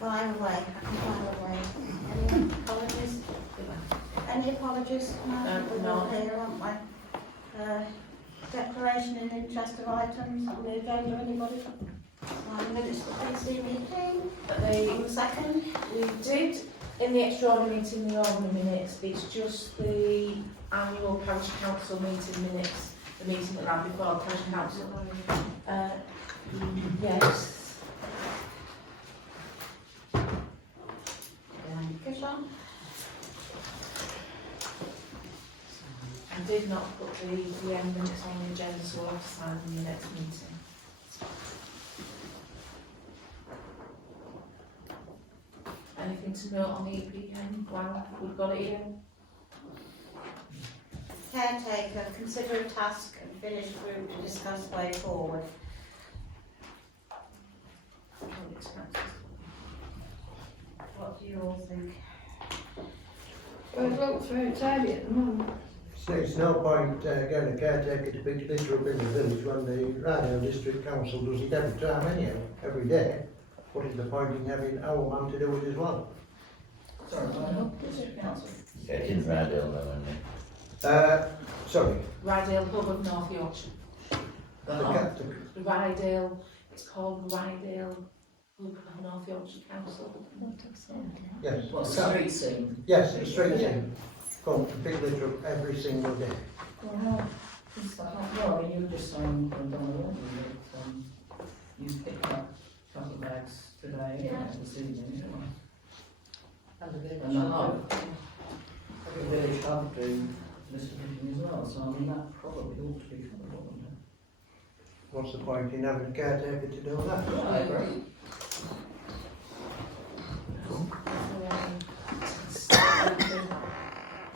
Fire away. Any apologies? Any apologies? No, we're all here, aren't we? Declaration in interest of items on the agenda, anybody? Minutes for PC meeting. On the second? We did in the extraordinary meeting, the ordinary minutes. It's just the annual Parish Council meeting minutes, the meeting that ran before Parish Council. Yes. Thank you. I did not put the minutes on the agenda, so we'll have to sign in the next meeting. Anything to note on the EPN? Wow, we've got it here. Caretaker, consider a task and finish group to discuss way forward. What do you all think? Well, it looks very tidy at the moment. So it's no point getting a caretaker to pick litter up in the village when the Radio District Council does it every time anyhow, every day. What is the point in having our man to do it as well? Sorry, District Council. Yeah, it's in Rydale though, isn't it? Sorry. Rydale Hub of North Yorkshire. Rydale, it's called Rydale Hub of North Yorkshire Council. Yes. What, street scene? Yes, the street team come to pick litter up every single day. No, I mean, you were just saying, that you picked up a couple of bags today, this evening, didn't you? And the village. And the hub. The village hub do list of picking as well, so I mean, that probably ought to be covered, wouldn't it? What's the point in having a caretaker to do that? Yeah, I agree.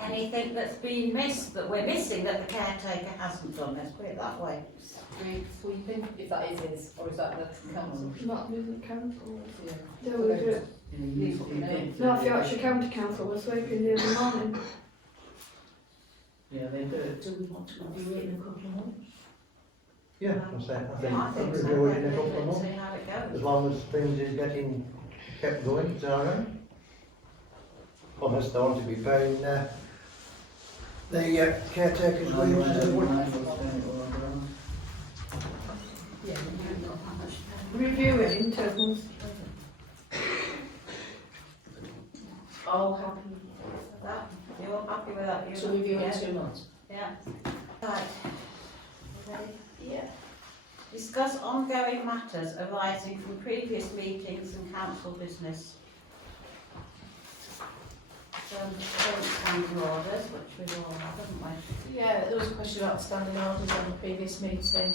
Anything that's been missed, that we're missing, that the caretaker hasn't done, let's put it that way. Street sweeping, if that is his, or is that the council? Not with the council. Yeah. They will do it. North Yorkshire County Council was sweeping the other morning. Yeah, they do. Do we want to review it in a couple of months? Yeah, I think so. review it in a couple of months. See how it goes. As long as things is getting kept going, it's alright. Unless they want to be paying the caretaker's wages as well. Review it in 2 months. All happy With that? You're happy with that? to review in 2 months? Yeah. Right. Ready? Yeah. Discuss ongoing matters arising from previous meetings and council business. Standing orders, which we all have, haven't we? Yeah, there was a question about standing orders on the previous meeting.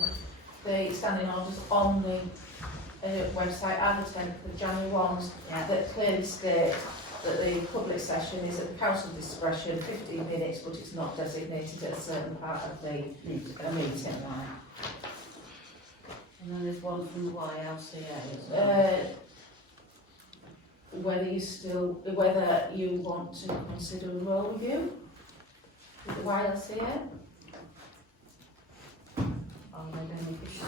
The standing orders on the website are the 10th of January ones that clearly state that the public session is at the council discretion, 15 minutes, but it's not designated at a certain part of the meeting. Right. And then there's one from the YLCA as well. Whether you want to consider a role review with the YLCA. Are they beneficial?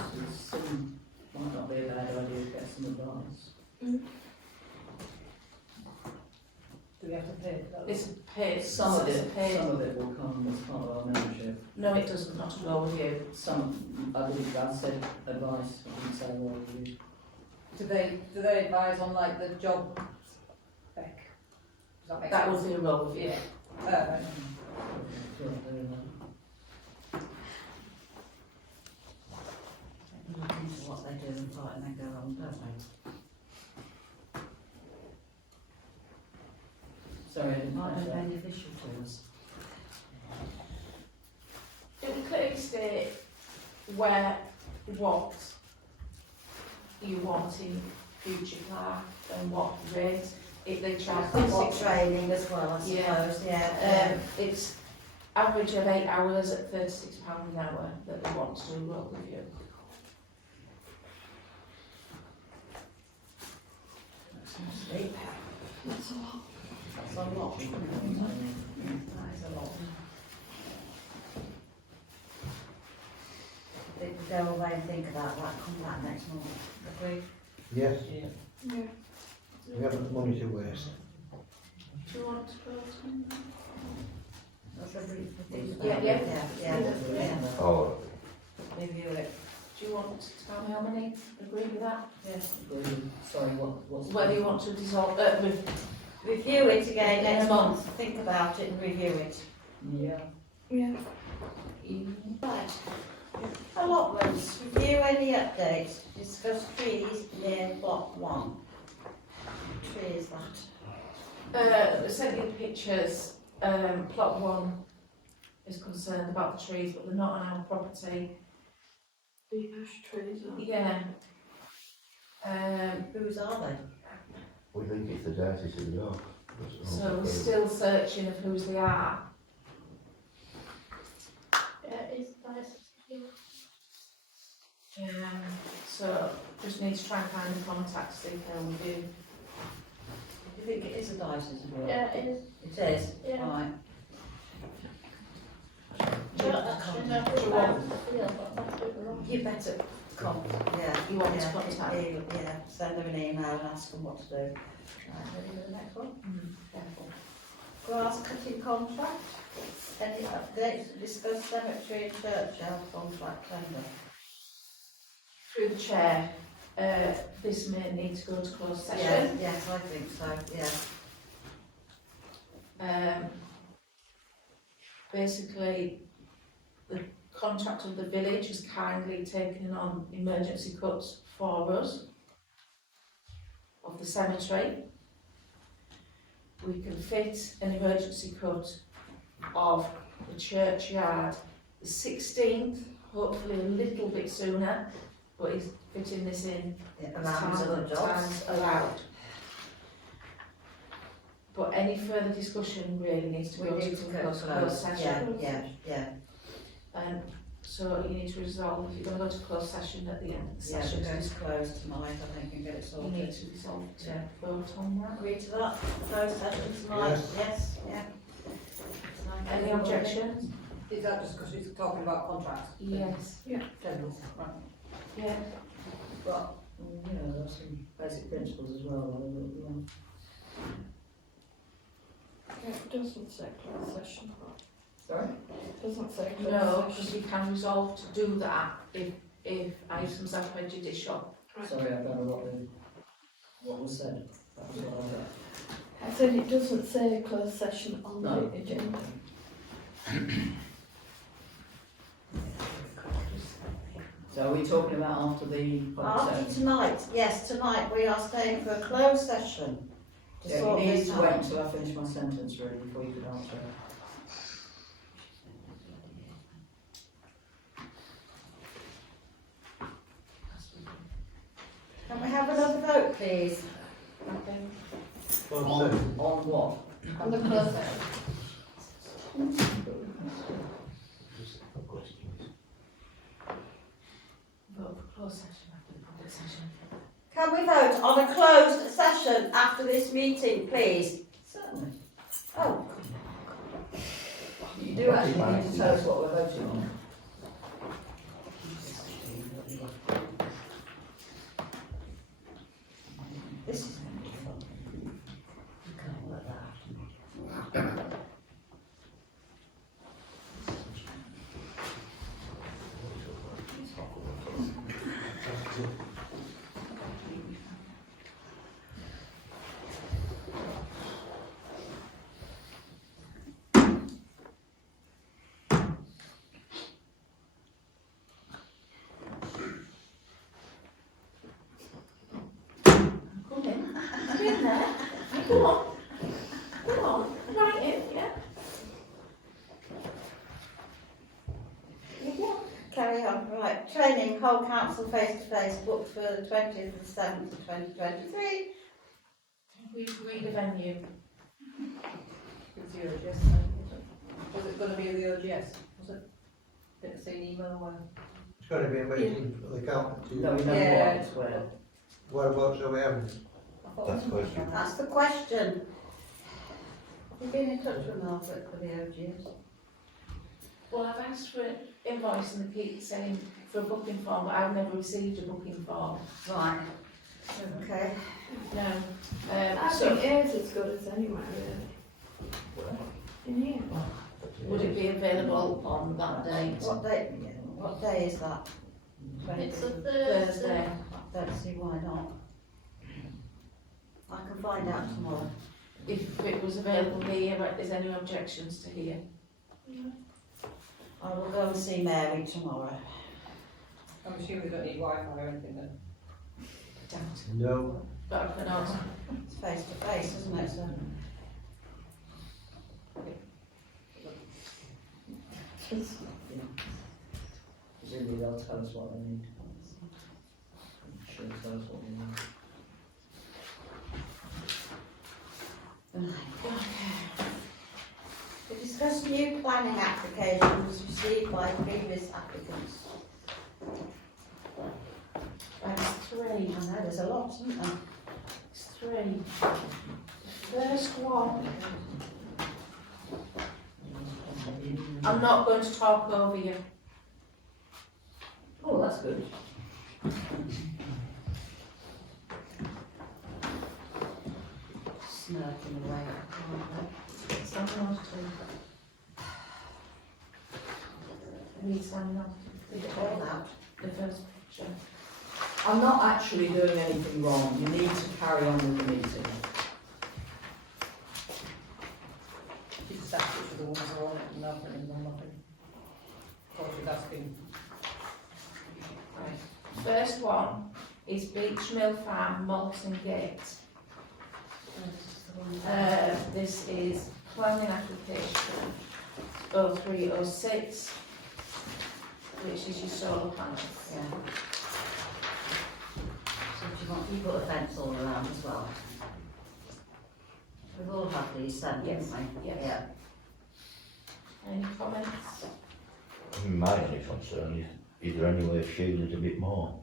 Might not be a bad idea to get some advice. Do we have to pay for that? It's paid. Some of it's it paid. will come as part of our membership. No, it doesn't. Not a role review. Some, I believe I said advice, I didn't say role review. Do they advise on like the job spec? Does that make That sense? will be a role review. Yeah. Right. Look into what they do and fight and they go on, don't they? Sorry, I didn't Might catch be that. beneficial to us. It will clearly state what you want in future clerk and what rate if they charge. Basic training as well, I suppose, yeah. It's average of 8 hours at £36 an hour that they want to do a role review. That's a lot. That's a lot. That is a lot. Think we go away and think about that, come back next month. Agree? Yes, Yeah. we haven't money to waste. Do you want to go to? That's a brief. Yeah. Yeah. Oh, Review it. Do you want to tell me how many agree with that? Sorry, what's? Whether you want to dissolve, Review it again next Yeah. month, think about it and review it. Yeah. Yeah. Right. Allotments, review any updates, discuss trees near block 1. Tree is that? I sent you the pictures. Plot 1 is concerned about the trees, but they're not on our property. Big ash trees. Yeah. Whose are they? we think it's the dirtiest in York. So we're still searching of whose they are. So just need to try and find the contact to see if they'll do. Do you think it is a diocese as well? Yeah, it is. It is? Yeah. Right. You better yeah. You want to yeah, contact? Yeah, send them an email and ask them what to do. Right, ready for the next one? Careful. Grass cutting contract, any updates, discuss cemetery and churchyard contract tender. Through the chair, this may need to go to closed session. Yes, I think so, yeah. Basically, the contractor of the village has kindly taken on emergency cuts for us of the cemetery. We can fit an emergency cut of the churchyard the 16th, hopefully a little bit sooner, but he's fitting this in It as allows other jobs. time's allowed. But any further discussion really needs to We go need to to go closed close, session. yeah. So you need to resolve, if you're going to go to closed session at the end of the Yeah, session, we're going to close tonight, I think, and get it you need sorted. to resolve to Yeah. vote on that. Agree to that? Closed session tonight? Yes. Yeah. Any objections? Is that just because she's talking about contracts? Yes. General, right. Yeah. But, you know, there's some basic principles as well. It doesn't say closed session. Sorry? It doesn't say closed No, because session. we can resolve to do that if items are prejudicial. Sorry, I don't know what was said. That was what I got. I said it doesn't say closed session on No. the agenda. So are we talking about after the? After tonight, yes, tonight we are staying for a closed session to Yeah, sort you need this to wait out. until I finish my sentence really before you could answer. Can we have another vote, please? Close On, session. on what? On the closed session. Vote for closed session after the public session. Can we vote on a closed session after this meeting, please? Certainly. Oh, You do actually need to tell us what we're voting on. this is going to be fun. You can't let that. Come in. Come in there. Come on. Come on. Right in, yeah. Carry on, right. Training, whole council face-to-face booked for the 20th of the 7th of 2023. We agreed a venue. It's the OGS. Was it going to be the OGS? Was it? Didn't see an email where. It's got to be a meeting for the council to, No, we know Yeah. what, it's where. whereabouts are we having? I thought That's the question. That's the question. You've been in touch with Margaret for the OGS? Well, I've asked for an invoice and they keep saying for a booking form, but I've never received a booking form. Right. Okay. No. I So think ours is good as anywhere, really. In here. would it be available on that date? What day is that? It's a Thursday. Don't see why not. I can find out tomorrow. If it was available here, is any objections to here? I will go and see Mary tomorrow. I'm assuming we don't need Wi-Fi or anything then. No. But I can ask. It's face to face, isn't it? So Presumably they'll tell us what they need. She'll tell us what we need. we discussed new planning applications received by previous applicants. That's three. I know there's a lot, isn't there? It's three. First one. I'm not going to talk over you. Oh, that's good. Smirking away at the Standing on two. Need standing on. all out. The first picture. I'm not actually doing anything wrong. You need to carry on with the meeting. She's just asked which of the ones are on it and I've written on nothing. Of course, she's asking. Right. First one is Beach Mill Farm, Malton Gate. This is planning application 0306, which is your solar panels. Yeah. So do you put a fence all around as well? We've all had these sent, Yes, haven't we? yes. Yeah. Any comments? My only concern is there any way of shielding it a bit more?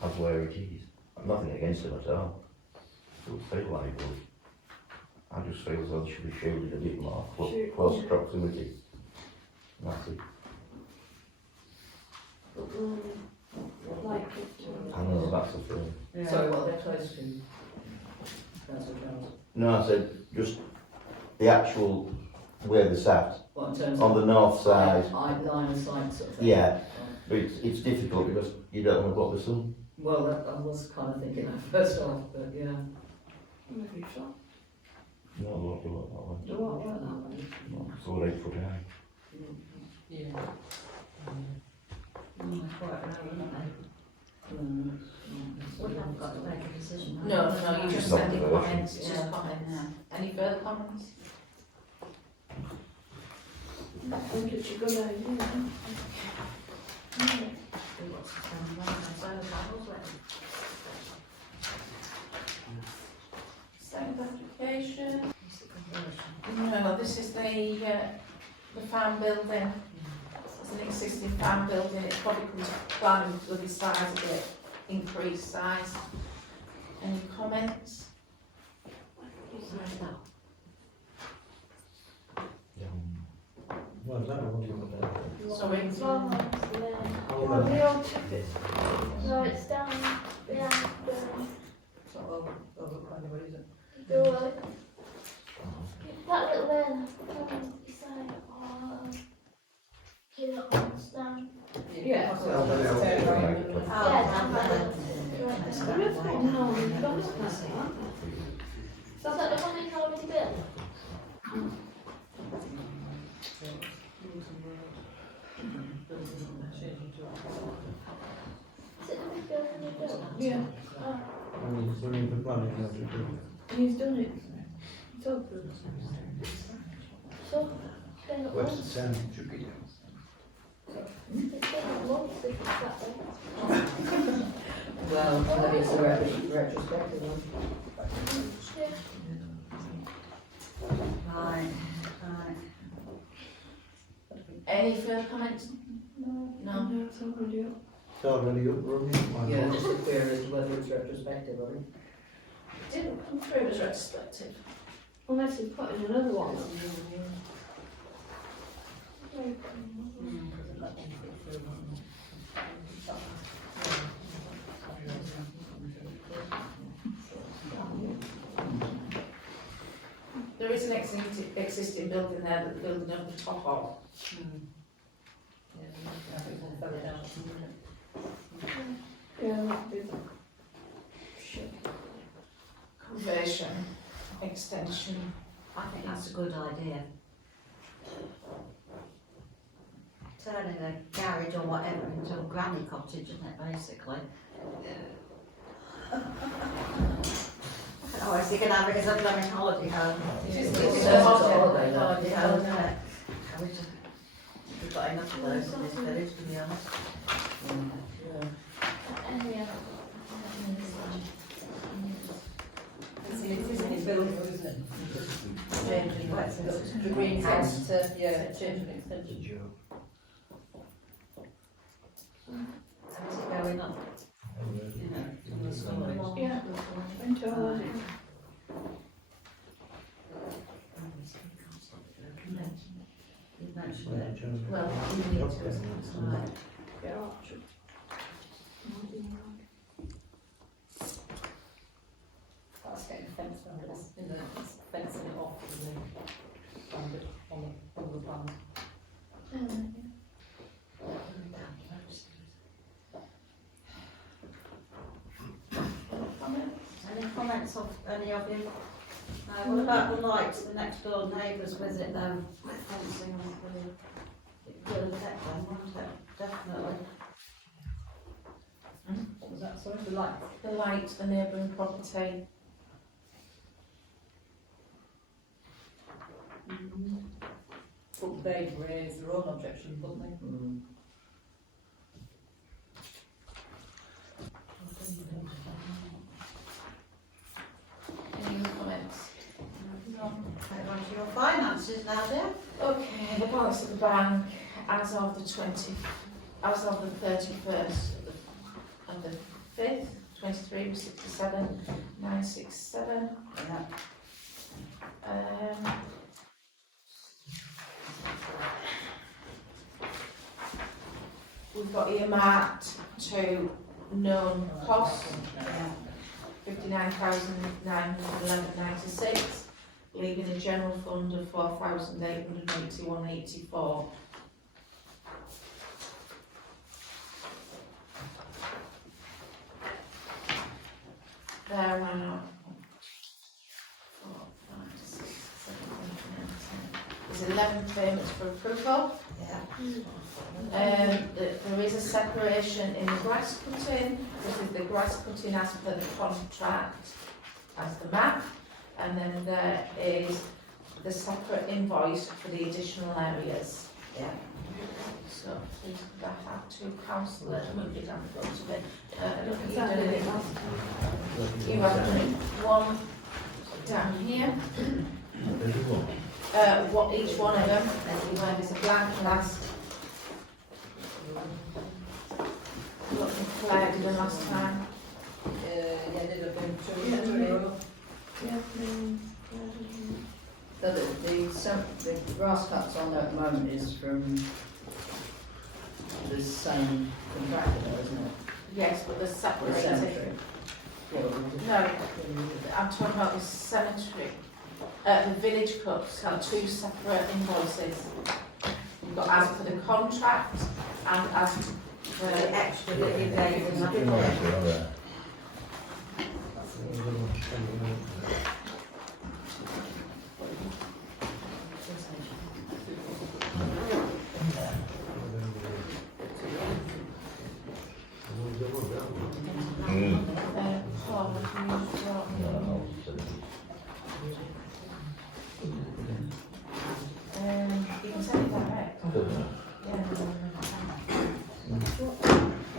Of where it is. I've nothing against it at all. It would feel like it would. I just feel as though it should be shielded a bit more, close proximity. That's it. But we'll like it to. I know that's the thing. Yeah. Sorry, what they're close to. Councillor Jones. No, I said just the actual where they're sat What, in terms on of the north side. line of sight sort of thing? Yeah, Right. but it's difficult because you don't want to block the sun. Well, I was kind of thinking that first off, but yeah. Maybe so. No, I won't do it that way. Do what, like that way? No, it's all 8 foot high. Yeah. Quite right, wouldn't they? Wouldn't have got to make a decision. No, you just Not send in the version. comments, just Yeah. comments. Yeah. Any further comments? I think it's a good idea. See what's going on. Solar panels, like, Second application. it's the conversion. No, this is the farm building. It's an existing farm building, it probably comes down with the size of it, increased size. Any comments? Right now. Well, that one you want to. Sorry. Well, the old ticket. No, it's down behind It's not overlooked by anybody, is it? the door. That little lane beside Killen's down. Yeah. Well, then I'll- Turn around. Yeah, down by the. There is one now in the aren't there? So is that the one they already built? Is it the big building they built? Yeah, We're in the planning now to do. he's done it. It's all good. So, then it West was, of town, should be. it's been a month since it's that way. Well, maybe it's a retrospective one. Yeah. Right, right. Any further comments? No. No. No, it's already up. It's already up running. why Yeah, not? just a query as to whether it's retrospective, I think. Didn't come through as retrospective. Unless he's putting another one up. There is an existing building there that they're building over the top of. Yeah, that'd be shit. Conversion, extension. I think that's a good idea. Turning a garage or whatever into a granny cottage, isn't it, basically? Oh, is he going to have it as a blooming holiday home? It is a a holiday holiday home, home. isn't it? We've got enough of those in this village, to be honest. The green house to, change an extension. How's it going on? Yeah. Into holiday. You mentioned it. Well, you need to. Right. Yeah, orchard. That's getting a fence around it, it's fencing it off and then find it on the plan. Any comments of any of you? What about the lights, the next door neighbours visit them with fencing and it will affect them, won't it? Definitely. What was that, sorry, the light? The light, the neighbouring property. But they raised their own objection, wouldn't they? Any other comments? Right on to your finances now, dear. Okay, the balance of the bank as of the 31st of the 5th, 23 was 67,967. Yeah. We've got earmarked to known costs, Yeah. 59,911.96, leaving a general fund of 4,881.84. There are 4, 5, 6, 7, 8, 9, 10. There's 11 payments for approval. Yeah. There is a separation in the grass cutting. This is the grass cutting as per the contract as the map. And then there is the separate invoice for the additional areas. Yeah. So please could I have two councillors move it down the front of it. Is that You the do it. last time? You have one down here. Each one of them, where there's a blank last. What Claire did the last time. Yeah, they'd have been two. Yeah, So the grass cuts on there at the moment is from the same contractor though, isn't it? Yes, but there's The separated. cemetery. No, I'm talking about the cemetery. The village cuts have two separate invoices. You've got as per the contract and as The per extra that you gave them, I think. Paul, have you got- you can send it direct. Yeah.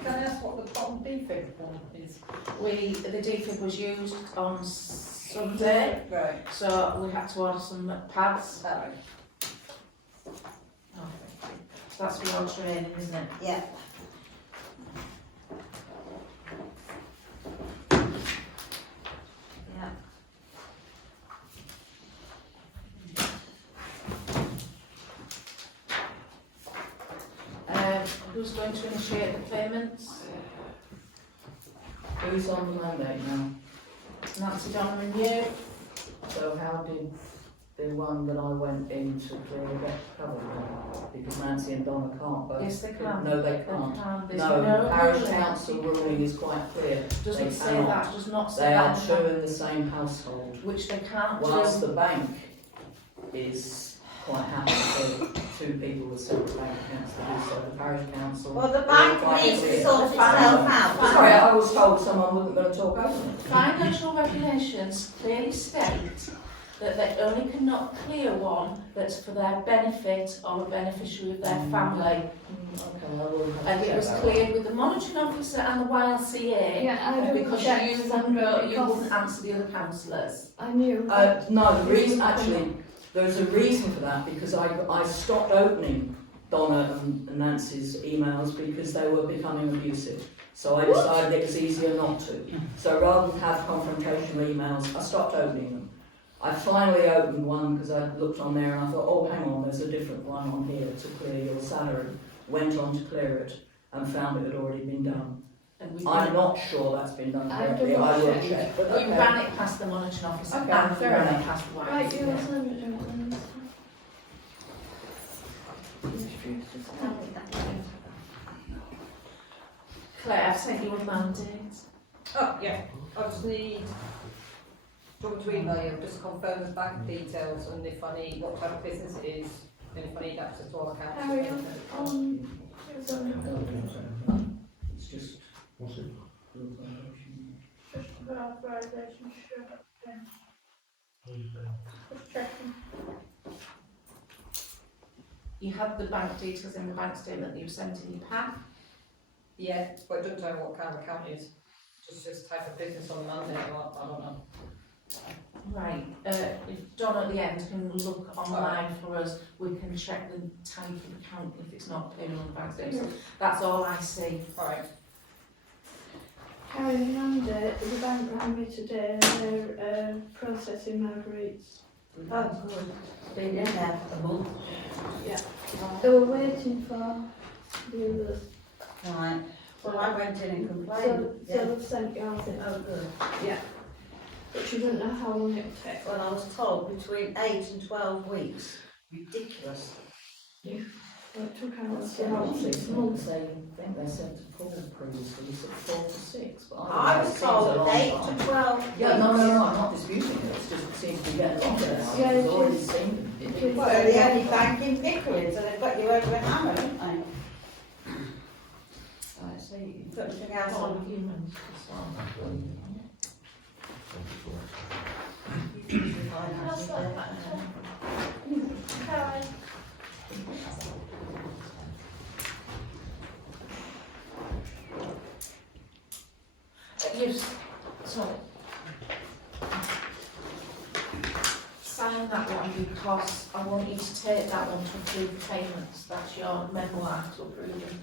Can I ask what the bottom defib one is? The defib was used on Sunday, Right. so we had to order some pads. Alright. So that's for your training, isn't it? Yeah. Yeah. going to initiate the payments? Who's on the mandate now? Nancy, Donna and you? So how did the one that I went in to clear get covered? Because Nancy and Donna can't both. Yes, they can. No, they can't. There's No, parish ruling. council ruling is quite clear. Doesn't They say cannot. that, does not say They are that. two in the same household. Which they can't Whilst do. the bank is quite happy for two people with separate bank accounts to do so, the parish council. Well, the bank quite needs to clear. sort itself out. Sorry, I was told someone wasn't going to talk over me. Financial regulations clearly state that they only cannot clear one that's for their benefit or a beneficiary of their family. Okay, I will have to And it check was that cleared with the monitoring officer and the YLCA. Yeah, I don't Because check you Sandra wouldn't because answer the other councillors. I knew. No, the reason, actually, there's a reason for that, because I stopped opening Donna and Nancy's emails because they were becoming abusive. So I decided it was easier not to. So rather than have confrontational emails, I stopped opening them. I finally opened one because I looked on there and I thought, oh, hang on, there's a different one on here to clear your salary. Went on to clear it and found it had already been done. And we I'm not sure that's been done I correctly, don't I will know. check. But We okay. ran it past the monitoring officer Okay, and we fair ran enough. it past the Right, you YLCA. will send it, don't Claire, I've sent you a mandate. Oh, yeah, I just need, do you want me to email you, just confirm the bank details and if I need, what type of business it is, and if I need access to our accounts. Carry on. It was on the building. It's just. What's it? Just for authorisation, sure. Just checking. You had the bank details in the bank statement that you sent in your pack. Yeah, but it doesn't tell me what kind of account it is, just type of business on the mandate, I don't know. Right, if Donna at the end can look online for us, we can check the type of account if it's not appearing on the bank statement. That's all I see. Alright, Carrying the mandate, the bank rang me today and they're processing Marguerite's. Oh, good. Been in there a month. Yeah. They were waiting for the others. Right. Well, I went in and complained. So Yeah. they've sent yours in. Oh, good. Yeah. But she didn't know how long it would take. Well, I was told between 8 and 12 weeks. Ridiculous. Well, it took Well, us about 6 months. They think they said to Paul previously, he said 4 to 6, but I was told 8 to 12 weeks. Yeah, no, I'm not disputing it, it's just it seems to be getting longer now. Yeah, It's it already is. seen. It is. Well, they're the only bank in Pickering, so they've got you over a hammer, haven't they? Right, so you Got anything else all on? humans. Finance, is there? Sorry. Sign that one because I want you to take that one to approve the payments. That's your memoir to approve it.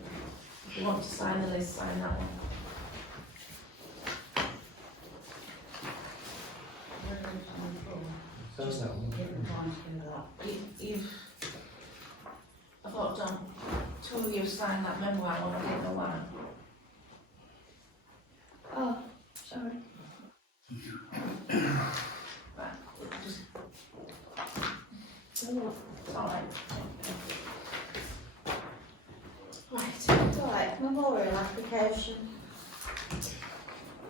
If you want to sign the list, sign that one. Sounds that one. Give the time to do that. You've, I thought, John, two of you signed that memoir one, I didn't know why. Oh, sorry. Right, just, Oh, it's all right. Right. Right, memorial application.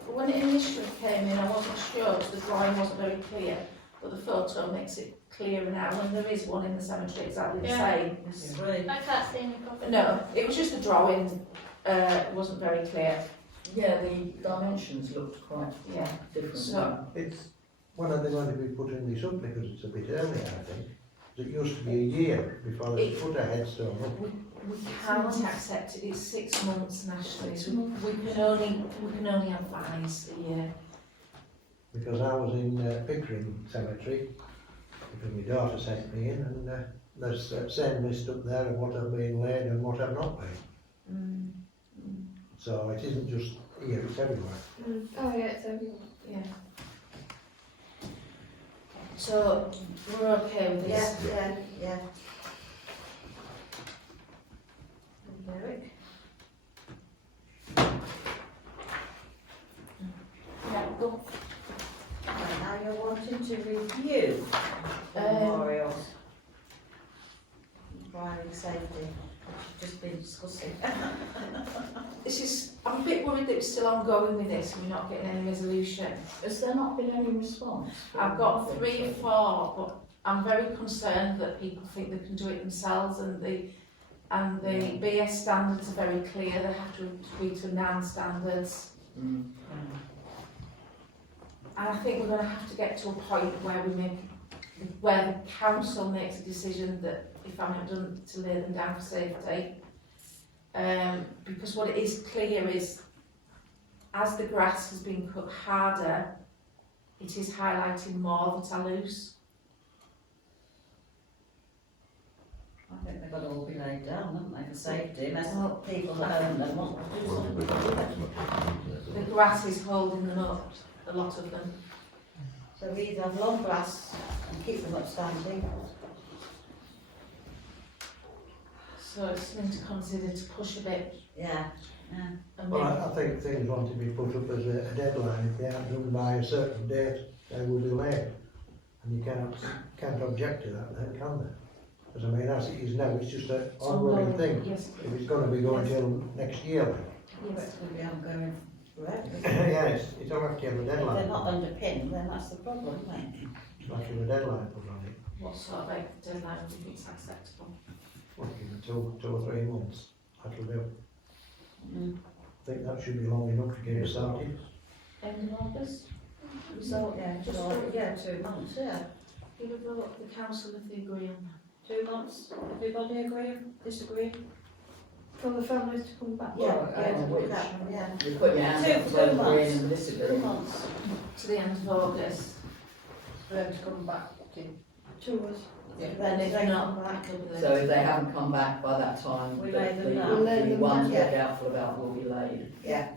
When it initially came in, I wasn't sure because the drawing wasn't very clear, but the photo makes it clearer now, and there is one in the cemetery exactly the Yeah. same. This is really. I can't see any copy. No, it was just the drawing, it wasn't very clear. Yeah, the dimensions looked quite Yeah. different. So- It's, when are they going to be putting this up, because it's a bit early, I think. It used to be a year before they put a headstone up. We can't accept it, it's 6 months nationally, so we can only advise a year. Because I was in Pickering Cemetery, because my daughter sent me in, and there's the same list up there of what have been laid and what have not been. So it isn't just here, it's everywhere. Oh yeah, it's everyone. Yeah. So, we're okay with this? Yeah. Eric? looking to review the memorials. Driving safety, which we've just been discussing. This is, I'm a bit worried that it's still ongoing with this and we're not getting any resolution. Has there not been any response? I've got 3 or 4, but I'm very concerned that people think they can do it themselves, and the BS standards are very clear, they have to agree to NAN standards. Mm. And I think we're going to have to get to a point where where the council makes a decision that if I'm not done to lay them down for safety. Because what it is clear is, as the grass has been cut harder, it is highlighting more that are loose. I think they've got to all be laid down, haven't they, for safety, unless people that own them want to do something. The grass is holding them up, a lot of them. So we either have long grass and keep them upstanding. So it's something to consider, to push a bit. Yeah. And Well, maybe, I think things want to be put up as a deadline. If they aren't done by a certain date, they will be late. And you can't object to that then, can they? Because I mean, as it is now, it's just an ongoing thing. yes, If it's going to be going till next year, then. But yes. it's going to be ongoing forever. Yeah, it's all have to have a If they're deadline. not underpinned, then that's the problem, isn't it? It's like have a deadline put on it. What sort of like deadline do you think is acceptable? Well, give it 2 or 3 months. That'll do. Mm. I think that should be long enough to get it started. End of August? So, yeah, just, 2 months, yeah. Give a vote to the council if they agree on that. 2 months, everybody agree, disagree? For the families to come back. Well, Yeah. You put your hand up for Two both green months. and 2 disagree. months. To the end of August. For them to come back to. To us. And if they not, come back, it'll be So if they haven't come back by that time, We the lay them down. We lay the them ones down. we're doubtful about will be laid. Yeah.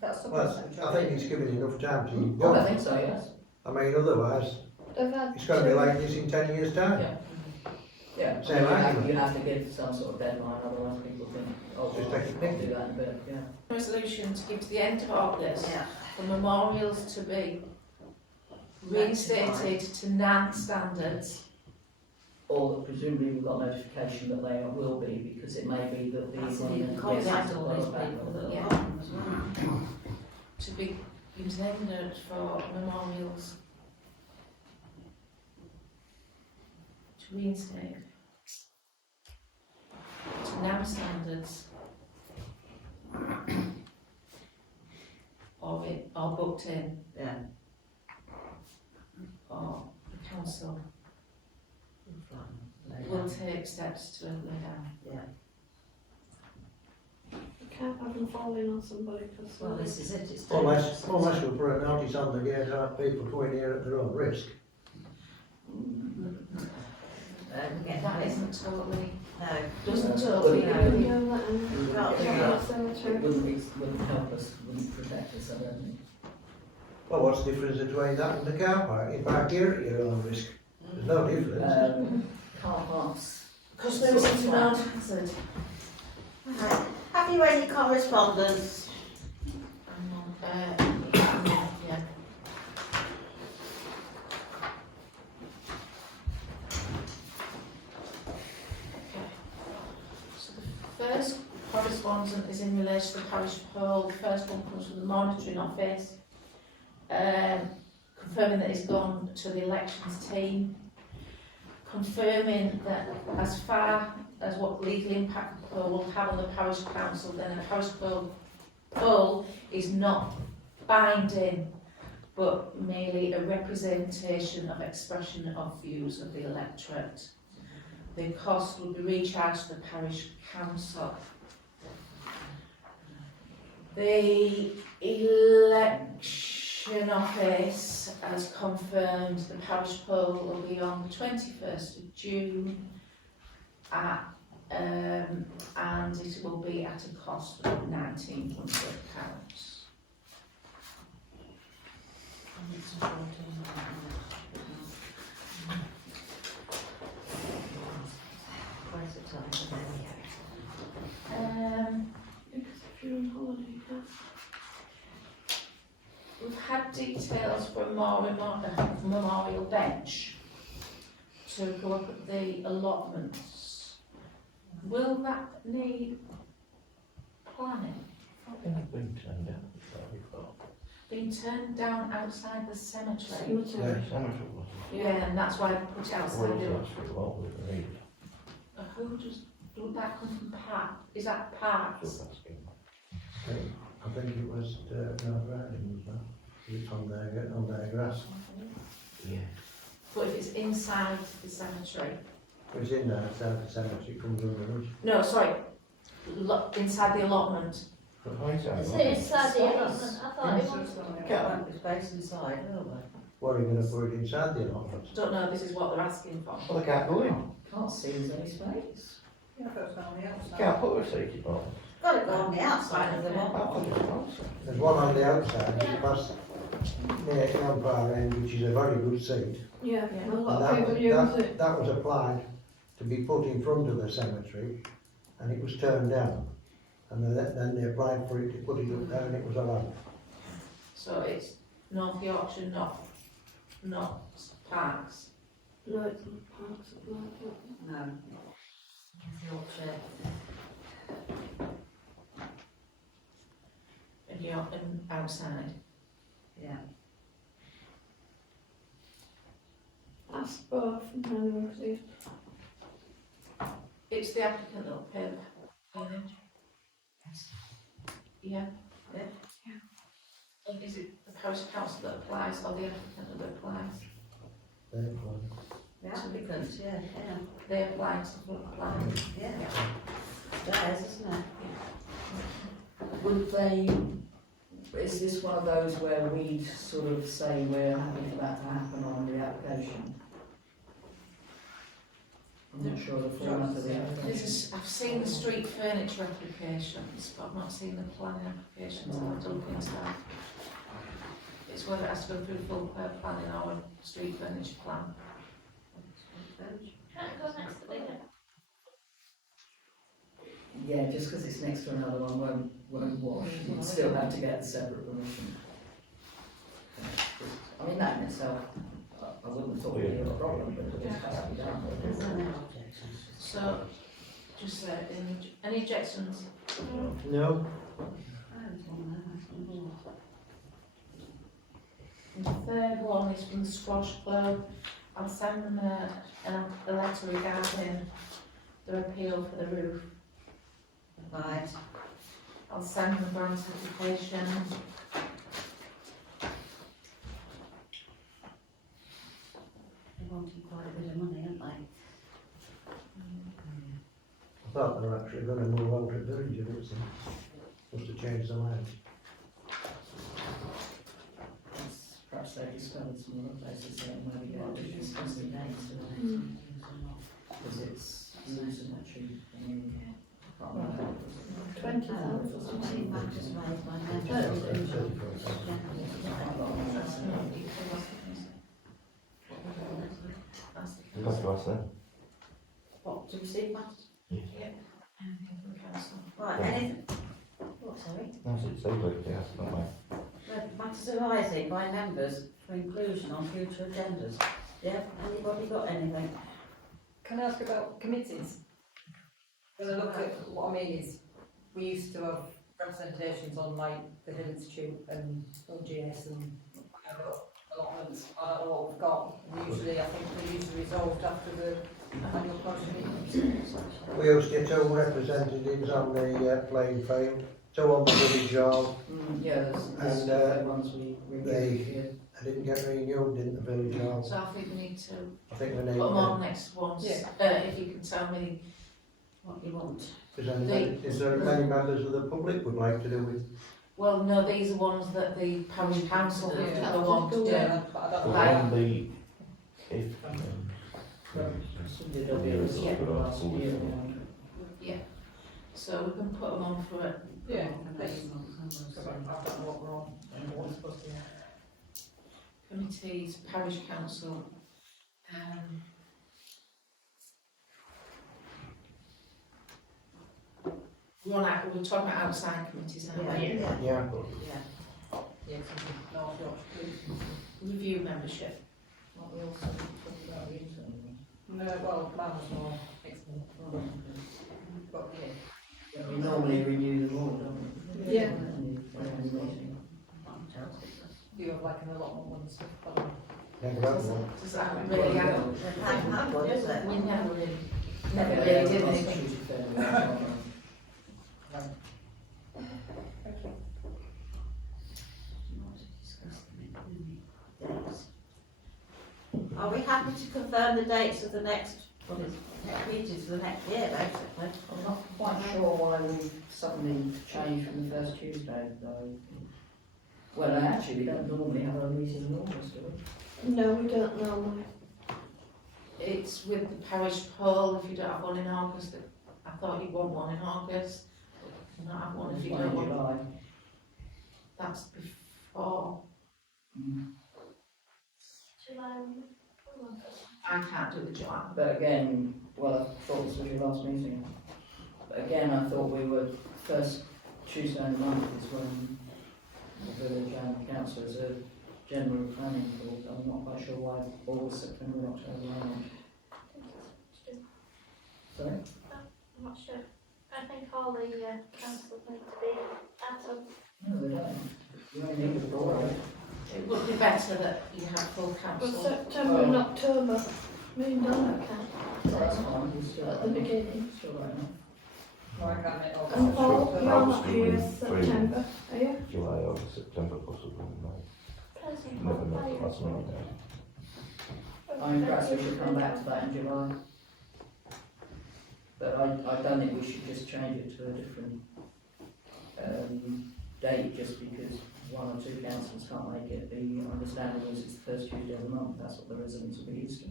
That's the Well, consent. I think it's given enough time to Oh, I go. think so, yes. I mean, otherwise, They've had it's going to be like this in 10 years' time. Yeah. Yeah, Same argument. you have to give some sort of deadline, otherwise people think, oh, Just well, take a I'll pick. do that in a bit, yeah. Resolution to give to the end of August Yeah. for memorials to be reinstated to NAN standards. Or presumably we've got notification that they will be, because it may be that That's these it, ones. you can contact all these people that Yeah. are on them as well. To be intended for memorials to reinstate to NAM standards or booked in Yeah. or the council Lay will down. take steps to lay down. Yeah. You can't have them falling on somebody because Well, this is it, it's Unless we put a notice on the gate, aren't people going here at their own risk? That isn't totally, No. doesn't No. totally Well, you know. know that and Well, the yeah. cemetery. Wouldn't help us, wouldn't protect us, I don't think. Well, what's the difference between that and the car park? You park here at your own risk. There's no difference. Car parks. Because there is a demand hazard. Right. Have you any correspondence? Yeah. So the first correspondence is in relation to the parish poll. The first one comes from the monitoring office, confirming that it's gone to the elections team, confirming that as far as what legal impact the poll will have on the parish council, then a parish poll is not binding, but merely a representation of expression of views of the electorate. The cost will be recharged to the parish council. The election office has confirmed the parish poll will be on the 21st of June at, and it will be at a cost of £1,900. Where's the time? Because if you're on holiday, you can't. We've had details from memorial bench to go up at the allotments. Will that need planning? I think I've been turned down before. Being turned down outside the cemetery? Cemetery. Cemetery was Yeah, and that's why they put it Well, outside it's the... actually what we read. Who does, would that come from Park? Is that Parks? So that's good. I think it was, no, Riding was that. It's on their grass. Yeah. But if it's inside the cemetery? It's in there, outside the cemetery, it comes under us. No, sorry, inside the allotment. Is it inside the allotment? I thought it was. It's based inside, aren't they? What, are you going to put it inside the allotment? Don't know, this is what they're asking for. Well, they can't go in. Can't see there's any space. Yeah, I thought it was on the You outside. can't put a safety box. Got it go on the outside of the I one. think it's outside. There's one on the outside, which is past near Empire End, which is a very good seat. Yeah, Yeah. a lot And of people use it. that was applied to be put in front of the cemetery, and it was turned down. And then they applied for it to put it up there, and it was allowed. So it's North Yorkshire, not Parks. No, it's not Parks, it's like that. No. Yorkshire. And you're outside. Yeah. Ask both and then we'll see. It's the applicant that'll pay the payment. Yeah? Yeah. And is it the parish council that applies or the applicant that applies? Therefore, The applicants, yeah, yeah. They apply to the plan. Yeah. Theirs, isn't it? Would they, is this one of those where we sort of say we're happy for that to happen on the application? I'm not sure the format of the application. I've seen the street furniture applications, but I've not seen the planning applications. I'll have to look into that. It's whether it has to go through full planning or a street furniture plan. Can't it go next to the Yeah, just because it's next to another one won't wash. You'd still have to get a separate permission. I mean, that in itself, I wouldn't have thought would be a problem, but it just has to be done. There's no objections. So, just any objections? no, And the third one is from the Squash Club. I'll send them a letter regarding their appeal for the roof. Right. I'll send them a grant application. They wanted quite a bit of money, haven't they? I thought they were actually going to move out of the village, I didn't see. Must have changed their mind. Perhaps they discovered some other places that maybe get to discuss the names, because it's loose and actually, can't remember. 20,000 something. Matches made by them. That's what I said. What, to receive matters? Anything from council? Right, anything? What, sorry? That's it, so good, yes, don't they? Matters arising by members for inclusion on future agendas. Yeah, anybody got anything? Can I ask about committees? When I look at what I mean is, we used to have representations on like the Hill Institute and OGS and whatever allotments. I don't know what we've got. And usually, I think they're usually resolved after the annual parish meeting. We used to get two representatives on the playing field, two on the village hall. Yeah, there's And, the ones we reviewed here. I didn't get renewed, didn't the village hall? So I think we need to I think we put need them to. on next once. Yeah. If you can tell me What you want? Is there many members of the public would like to do with? well, no, these are ones that the parish council Yeah. have to go on to do. Yeah, but I don't know. Right. On the, if, Somebody will be able to look at last year. So we can put them on for it. Yeah, please. I don't know what we're on and what we're supposed to be on. Committees, parish council. We're talking about outside committees, aren't we? Yeah. Yeah. Yeah. Yeah, something North Yorkshire. Review membership. Aren't we also talking about the internal one? No, well, mine was more expensive, Oh, okay. but yeah. Yeah, we normally renew them all, don't we? Yeah. Do you have like an allotment one stuff? But Never had one. Does that really happen? Haven't had one, is it? We never really Never really did did anything. Are we happy to confirm the dates of the next meetings for the next year, basically? I'm not quite sure why we suddenly changed from the first Tuesday, though. Well, actually, we don't normally have a meeting in August, do we? No, we don't normally. It's with the parish poll, if you don't have one in August, I thought you'd want one in August. You don't have one if you One don't in want, July. that's before, July. I can't do the July. But again, well, I thought this was your last meeting. But again, I thought we were first Tuesday in the month is when the village and council is a general planning board. I'm not quite sure why August, September, October, November. Sorry? I'm not sure. I think all the councils need to be at a No, they don't. You only need a board. It would be better that you have full Well, council. September and October, me and Donna can, That's fine, we're still at the beginning. Still right now. no, I can't make all And that. Paul, you're not here in August, September, are you? July, August, September, possibly, no. present. Never met the last meeting. I mean, perhaps we should come back to that in July. But I don't think we should just change it to a different date just because one or two councils can't make it. The understanding was it's the first Tuesday of the month, that's what the residents will be used to.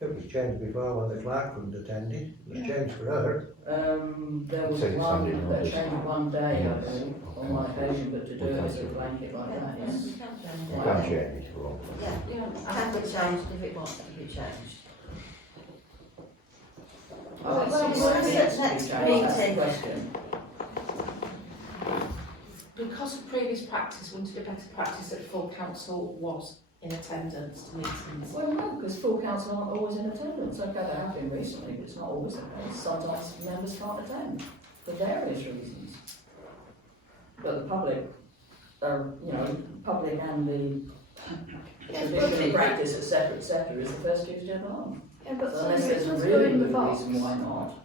It was changed before when the clerk couldn't attend it. It was changed for her. There was Say Sunday, one no? that changed one day, I Yes. think, on one occasion, but to do it as a blanket like that is. You can't change it for all. Yeah, Yeah, can be changed if it wants to be changed. Oh, it's Well, it's we'll something see at that's to be next changed, that's the meeting. question. because of previous practice, wouldn't it be better practice that full council was in attendance to meetings? Well, no, because full council aren't always in attendance. Okay, they have been recently, but it's not always the case. Sometimes members can't attend for various reasons. But the public, public and the traditional practice, etc., is the first Tuesday of the month. Yeah, but So some unless there's a reasons go really in the good box. reason why not.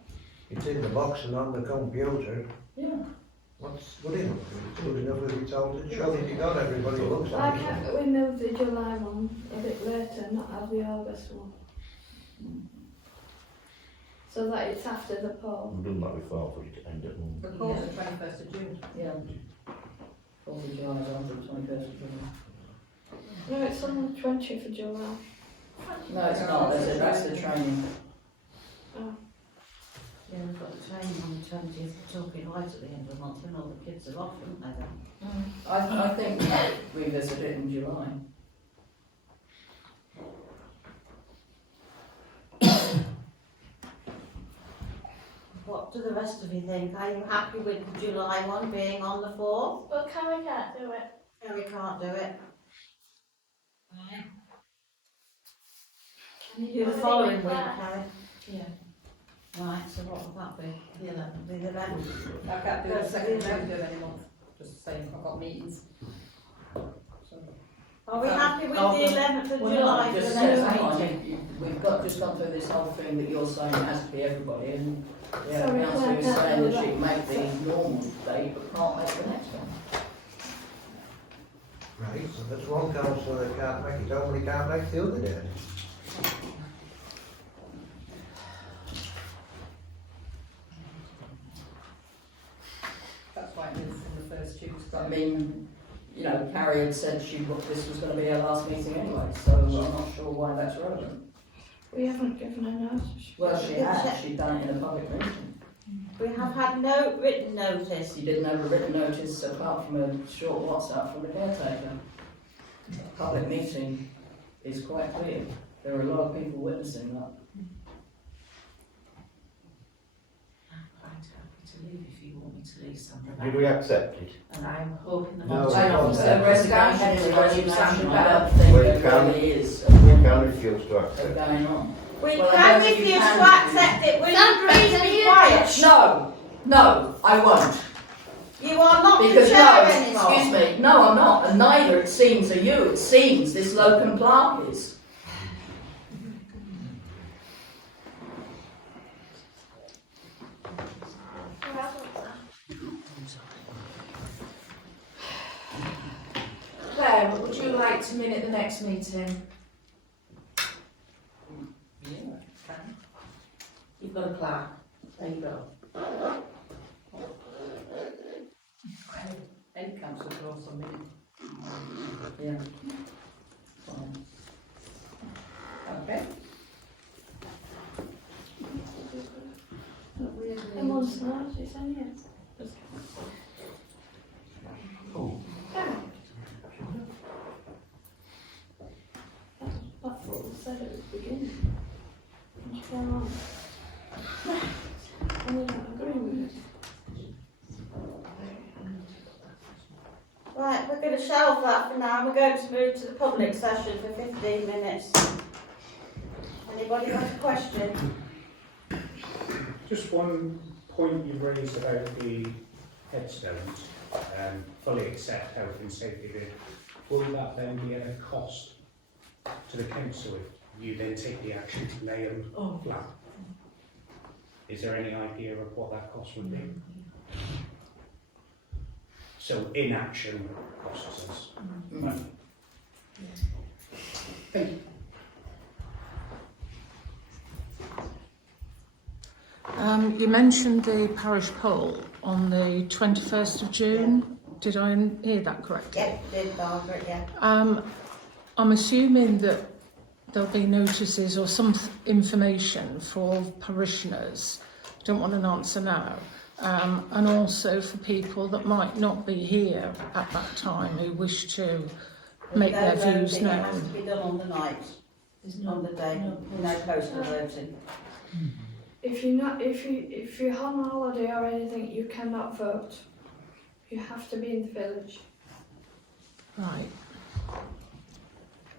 It's in the box and on the computer. Yeah. What's good enough? It's good enough if it's altered. Show it to God, everybody looks Why at it. can't we move the July one a bit later, not have the August one? So that it's after the poll. We've done that before for it to end at noon. The call's the 21st of June. Yeah. 4th of July is after the 21st of July. No, it's on the 20th of July. No, it's not. That's the training. Yeah, we've got the training on the 20th, we're talking right at the end of the month when all the kids are off, haven't they then? I think we might revisit it in July. What do the rest of you think? Are you happy with the July one being on the 4th? Well, Carrie can't do it. No, we can't do it. Can you do the following week, Carrie? Yeah. Right, so what would that be? The 11th. Be the 11th? I can't do the second Tuesday of any month, just saying I've got meetings. So, Are we happy with Oh, the 11th of Well, July no, for just the says, next hang on, meeting? we've just gone through this whole thing that you're saying it has to be everybody, and the Sorry, council Claire, is can't saying do that she that. can make the normal date, but can't make the next one. Right, so there's one councillor that can't make it, only can't make the other day. that's why it is in the first Tuesday. I mean, Carrie had said this was going to be her last meeting anyway, so I'm not sure why that's relevant. We haven't given her notice. Well, she had, she'd done it in a public meeting. We have had no written notice. You didn't have a written notice apart from a short WhatsApp from the caretaker. A public meeting is quite clear. There are a lot of people witnessing that. I'm quite happy to to leave if you want me to leave, Sandra. Did we accept it? And I'm hoping that No, I'm I don't so resignation Resignation, to leave Sandra I better. don't think Well, there you can- really is. We can refuse to They're accept. going on. We Well, I can don't think you refuse can to refuse. accept it, will you Sandra, please can be you- quiet? No, I won't. You are not the Because chair no, anymore. excuse me, no, I'm not, and neither, it seems, are you. It seems this locum clerk is. Claire, would you like to minute the next meeting? Yeah, can. You've got a clerk. There you go. Any council could also meet. Yeah. Fine. Okay. I'm on synopsis, and yes. That's what we said at the beginning. And she came on. And we don't agree with it. Right, we're going to shelve that for now. We're going to move to the public session for 15 minutes. Anybody got a question? Just one point you raised about the headstones, fully accept health and safety bid. Will that then be at a cost to the council if you then take the action to lay them flat? Is there any idea of what that cost would be? So inaction costs us money. Thank you. You mentioned the parish poll on the 21st of June. Did I hear that correctly? Yeah, did Margaret, yeah. I'm assuming that there'll be notices or some information for parishioners. Don't want an answer now. And also for people that might not be here at that time who wish to make their views It has to known. be done on the night, on the day, no postal voting. If you're on holiday or anything, you cannot vote. You have to be in the village. Right.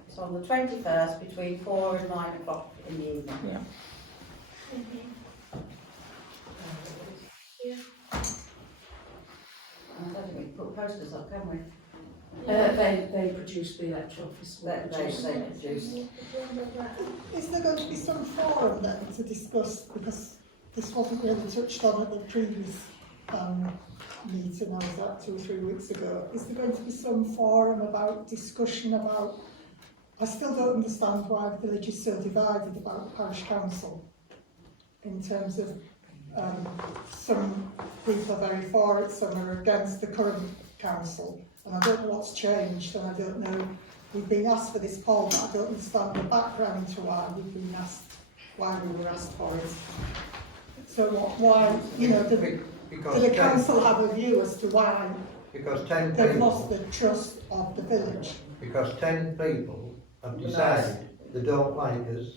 It's on the 21st between 4 and 9 o'clock in the evening. Yeah. I don't think we can put posters up, can we? They produce the electoral office. will They produce it. produce. Is there going to be some forum then to discuss, because this wasn't really touched on at the previous meeting I was at 2 or 3 weeks ago. Is there going to be some forum about discussion about, I still don't understand why the village is so divided about the parish council in terms of some people are very for it, some are against the current council. And I don't know what's changed, and I don't know, we've been asked for this poll, but I don't understand the background to why we've been asked, why we were asked for it. So why, you know, do the council have a view as to why Because 10 they've people, lost the trust of the village? because 10 people have decided they don't like us.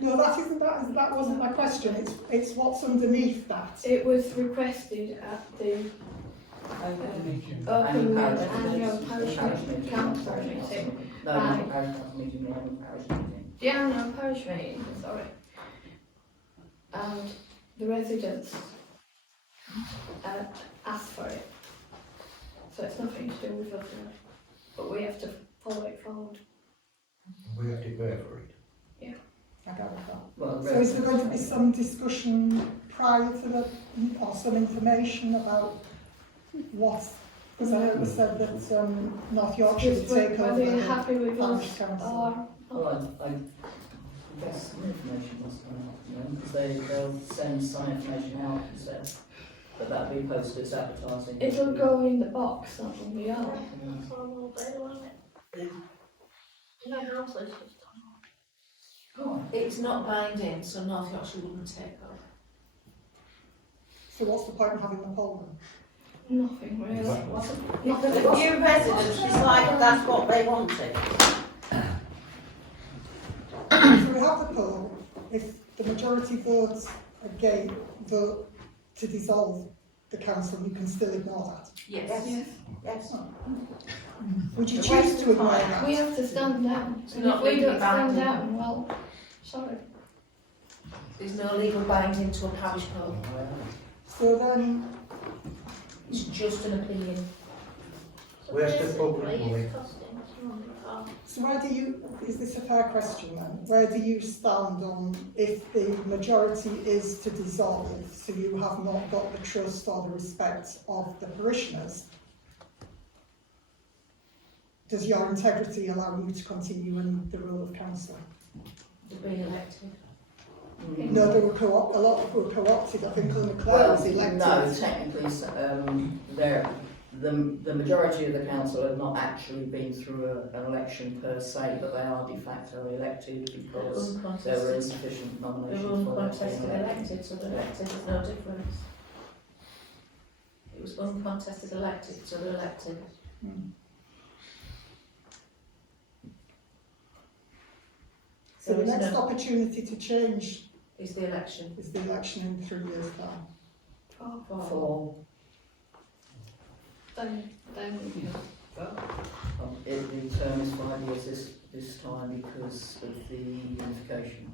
No, that wasn't my question, it's what's underneath that. It was requested at the Open meeting. Open Annual parish council meeting. No, not the parish council meeting, the annual parish meeting. The annual parish meeting, sorry. And the residents asked for it. So it's nothing to do with us, but we have to follow it forward. We have to pay for it. I gather that. Well, So is there going to be some discussion prior to the, or some information about what, because I know it was said that North Yorkshire would Just take over whether you're the happy with parish us council. or Well, I guess some information must come out, you know, because they'll send some information out, he says. But that'll be posted as advertising. it'll go in the box, that will be all. That's all we'll do, won't it? No house is just It's not binding, so North Yorkshire wouldn't take over. So what's the point of having the poll then? Nothing really. The new residents decided that's what they wanted. So we have the poll, if the majority votes again, vote to dissolve the council, you can still ignore that. Yes. Yes. Would you choose to ignore that? We have to stand down. It's And not if we legally don't stand binding. down, well, sorry. There's no legal binding to a parish poll. So then, It's just an opinion. Where's the public Basically, money? it's costing us money for so where do you, is this a fair question then? Where do you stand on if the majority is to dissolve, so you have not got the trust or the respect of the parishioners? Does your integrity allow you to continue in the role of councillor? They've been elected. No, they were a lot were co-opted. I think Claire was elected. No, technically, the majority of the council have not actually been through an election per se, but they are de facto elected because there were insufficient They're nominations for them to be uncontested elected. elected, so they're elected, there's no difference. It was uncontested elected, so they're elected. So the There is next no- opportunity to change Is the election. is the election in 3 years' time. For, Then the term is 5 years this time because of the unification.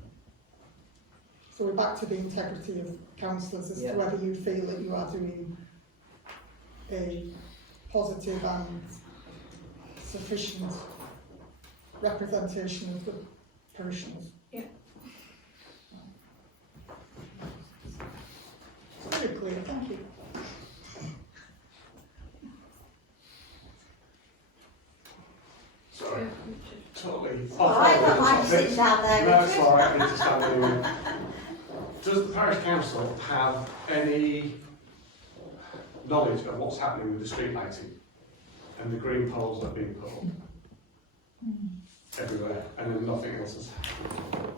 So we're back to the integrity of councillors as Yeah. to whether you feel that you are doing a positive and sufficient representation of the parishioners. Yeah. It's very clear, thank you. sorry. Totally. Oh, I don't mind sitting down there. No, it's Richard. all right, I need to stand anyway. Does the parish council have any knowledge of what's happening with the street lighting and the green poles that are being put up everywhere, and then nothing else is happening?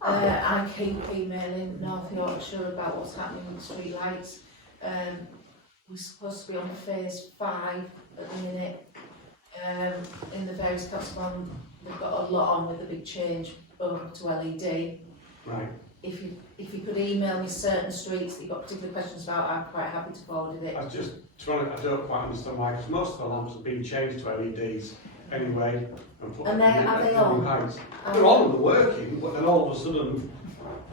I keep emailing North Yorkshire about what's happening with the street lights. We're supposed to be on phase 5 at the minute. In the various council, they've got a lot on with the big change over to LED. Right. If you could email me certain streets that you've got particular questions about, I'm quite happy to forward it. I just, to be honest, I don't quite understand why, because most of the lamps have been changed to LEDs anyway. And put And are they new on? lights. They're on and they're working, but then all of a sudden,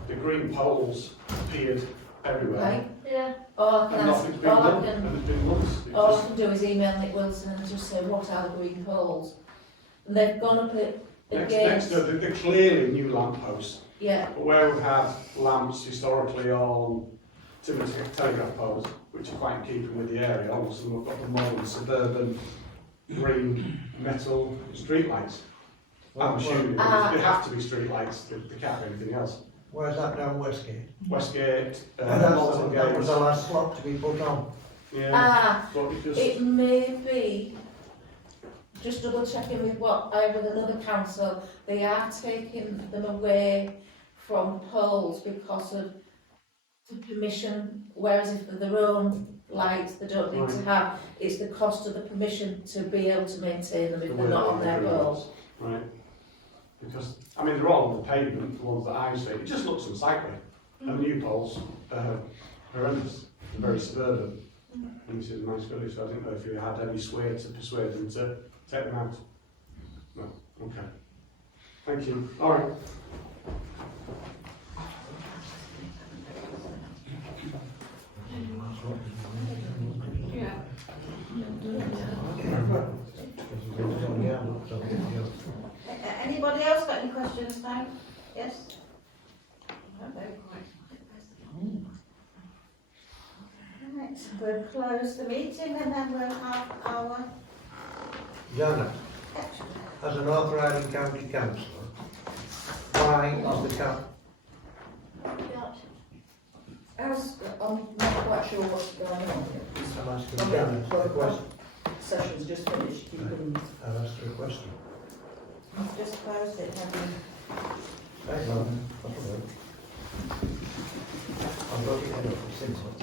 the green poles appeared everywhere. Okay. Yeah. Or I can And ask, nothing's been or I done, can, and it's been months. It's all I just- can do is email Nick Wilson and just say, what are the green poles? And they've gone up it Next against, to, they're clearly new lamp posts, yeah, but where we've had lamps historically on timber telegraph poles, which are quite in keeping with the area, all of a sudden we've got the modern suburban green metal street lights. I'm assuming they have to be street lights, they can't be anything else. Where's that down Westgate? Westgate, That Malton was the Gate, last slot to be put on. yeah, but because, it may be, just double checking with with another council, they are taking them away from poles because of the permission, whereas if they're their own lights, they don't need to have, it's the cost of the permission to be able to maintain them if they're not on their poles. right, because, I mean, they're all on the pavement, the ones that I see, it just looks unsightly. And the new poles are horrendous, they're very suburban. And this is a nice village, so I didn't know if you had any sway to persuade them to take them out. No, okay. Thank you. All right. Yeah. Anybody else got any questions now? Yes? Right, we'll close the meeting and then we'll have our Janet, action. as an authorising county councillor, why is the county... I'm not quite sure what's going on here. I'm asking Janet a question. Session's just finished, you can... I've asked her a question. I've just closed it, have you? Hang on, that's all right. I've got it anyway, simple.